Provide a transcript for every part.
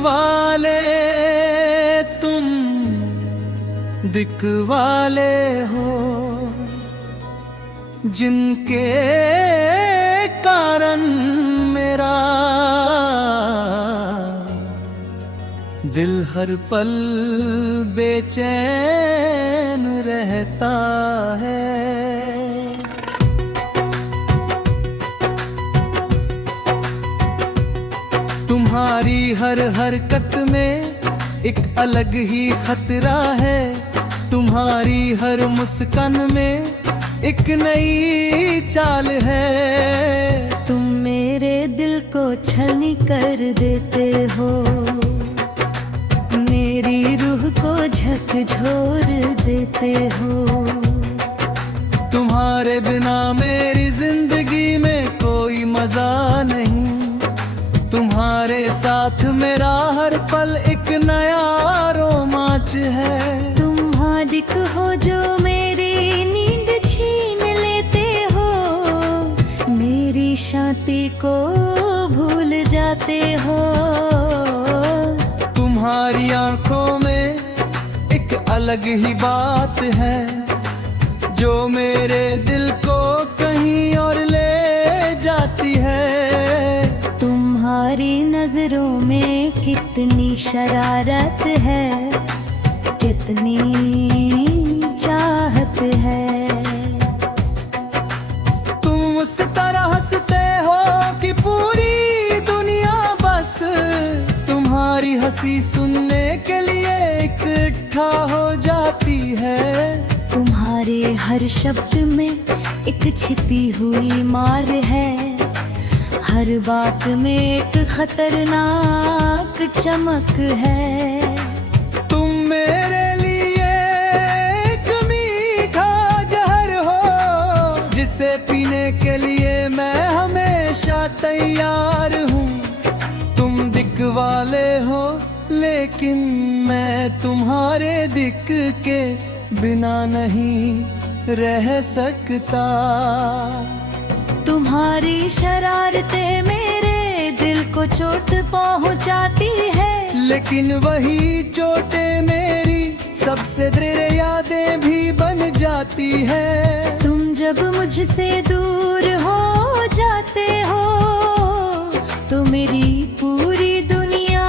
दिखवाले तुम दिखवाले हो, जिनके कारण मेरा दिल हर पल बेचैन रहता है। तुम्हारी हर हरकत में एक अलग ही खतरा है, तुम्हारी हर मुस्कान में एक नई चाल है। तुम मेरे दिल को छलनी कर देते हो, मेरी रूह को झकझोर देते हो। तुम्हारे बिना मेरी जिंदगी में कोई मजा नहीं, तुम्हारे साथ मेरा हर पल एक नया रोमांच है। तुम मालिक हो जो मेरी नींद छीन लेते हो, मेरी शांति को भूल जाते हो। तुम्हारी आंखों में एक अलग ही बात है, जो मेरे दिल को कहीं और ले जाती है। तुम्हारी नजरों में कितनी शरारत है, कितनी चाहत है। तुम उस तरह हंसते हो कि पूरी दुनिया बस तुम्हारी हंसी सुनने के लिए इकट्ठा हो जाती है। तुम्हारे हर शब्द में एक छिपी हुई मार है, हर बात में एक खतरनाक चमक है। तुम मेरे लिए एक मीठा जहर हो, जिसे पीने के लिए मैं हमेशा तैयार हूँ। तुम दिखवाले हो लेकिन मैं तुम्हारे दिख के बिना नहीं रह सकता। तुम्हारी शरारतें मेरे दिल को चोट पहुंचाती है, लेकिन वही चोटें मेरी सबसे दृढ़ यादें भी बन जाती है। तुम जब मुझसे दूर हो जाते हो तो मेरी पूरी दुनिया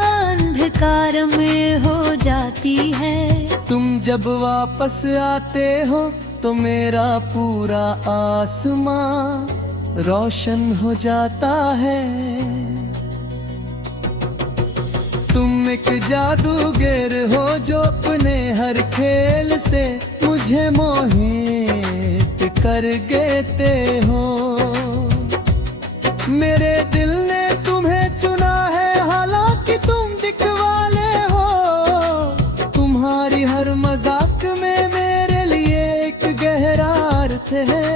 अंधकार में हो जाती है। तुम जब वापस आते हो तो मेरा पूरा आसमां रोशन हो जाता है। तुम एक जादूगर हो जो अपने हर खेल से मुझे मोहित कर देते हो। मेरे दिल ने तुम्हें चुना है, हालांकि तुम दिखवाले हो। तुम्हारी हर मजाक में मेरे लिए एक गहरा अर्थ है।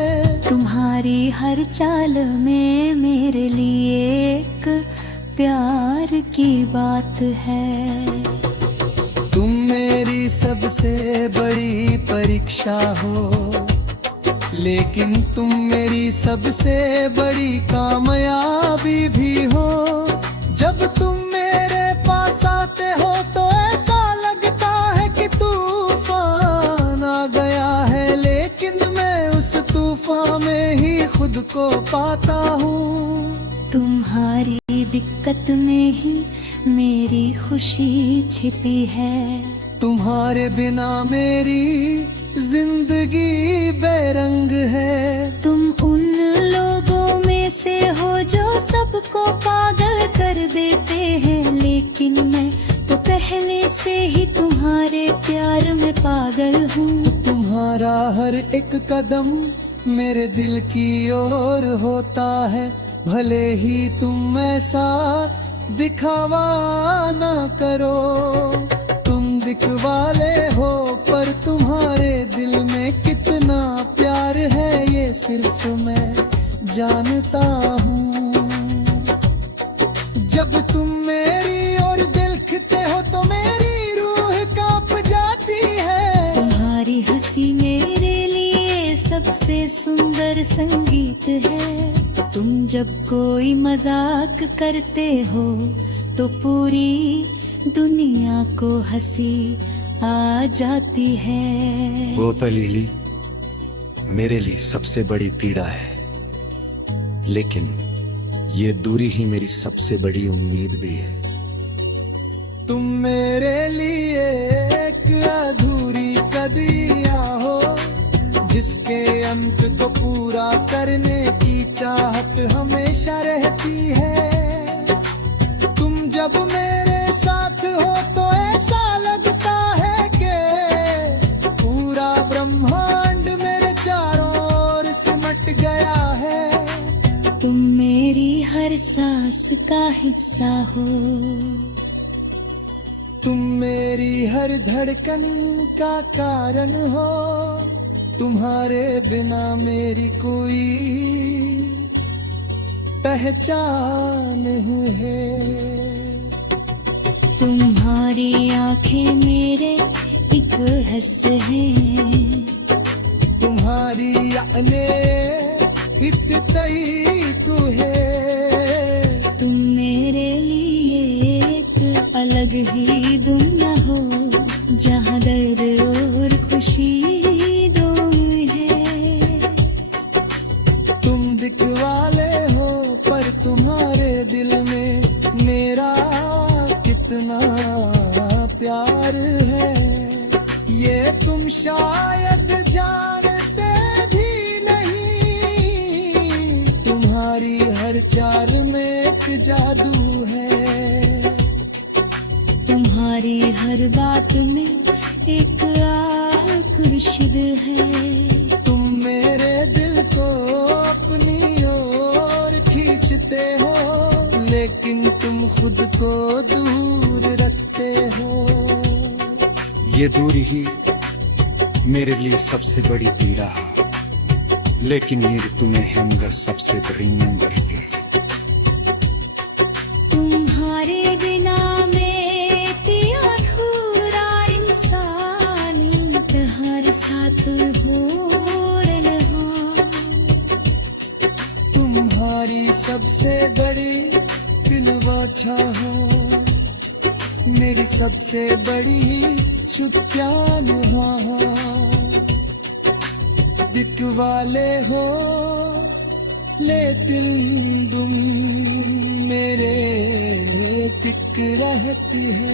तुम्हारी हर चाल में मेरे लिए एक प्यार की बात है। तुम मेरी सबसे बड़ी परीक्षा हो, लेकिन तुम मेरी सबसे बड़ी कामयाबी भी हो। जब तुम मेरे पास आते हो तो ऐसा लगता है कि तूफान आ गया है, लेकिन मैं उस तूफान में ही खुद को पाता हूँ। तुम्हारी दिक्कत में ही मेरी खुशी छिपी है। तुम्हारे बिना मेरी जिंदगी बेरंग है। तुम उन लोगों में से हो जो सबको पागल कर देते हैं, लेकिन मैं तो पहले से ही तुम्हारे प्यार में पागल हूँ। तुम्हारा हर एक कदम मेरे दिल की ओर होता है, भले ही तुम ऐसा दिखावा ना करो। तुम दिखवाले हो पर तुम्हारे दिल में कितना प्यार है ये सिर्फ मैं जानता हूँ। जब तुम मेरी ओर देखते हो तो मेरी रूह कांप जाती है। तुम्हारी हंसी मेरे लिए सबसे सुंदर संगीत है। तुम जब कोई मजाक करते हो तो पूरी दुनिया को हंसी आ जाती है। वो तलीली मेरे लिए सबसे बड़ी पीड़ा है, लेकिन ये दूरी ही मेरी सबसे बड़ी उम्मीद भी है। तुम मेरे लिए एक अधूरी कदिया हो, जिसके अंत को पूरा करने की चाहत हमेशा रहती है। तुम जब मेरे साथ हो तो ऐसा लगता है कि पूरा ब्रह्मांड मेरे चारों ओर सिमट गया है। तुम मेरी हर सांस का हिस्सा हो, तुम मेरी हर धड़कन का कारण हो। तुम्हारे बिना मेरी कोई पहचान नहीं है। तुम्हारी आंखें मेरे एक हंस है, तुम्हारी याने इत्तई को है। तुम मेरे लिए एक अलग ही दुनिया हो, जहाँ दर्द और खुशी दोनों है। तुम दिखवाले हो पर तुम्हारे दिल में मेरा कितना प्यार है, ये तुम शायद जानते भी नहीं। तुम्हारी हर चाल में एक जादू है, तुम्हारी हर बात में एक आकर्षण है। तुम मेरे दिल को अपनी ओर खींचते हो, लेकिन तुम खुद को दूर रखते हो। ये दूरी ही मेरे लिए सबसे बड़ी पीड़ा है, लेकिन ये तुम्हें हमगा सबसे बड़ी नंबर है। तुम्हारे बिना मैं पिया अधूरा इंसान, तुम्हारे साथ हो रहा। तुम्हारी सबसे बड़ी दिलवाछा हो, मेरी सबसे बड़ी चुप्यान हो। दिखवाले हो ले दिल तुम मेरे तिक रहती है।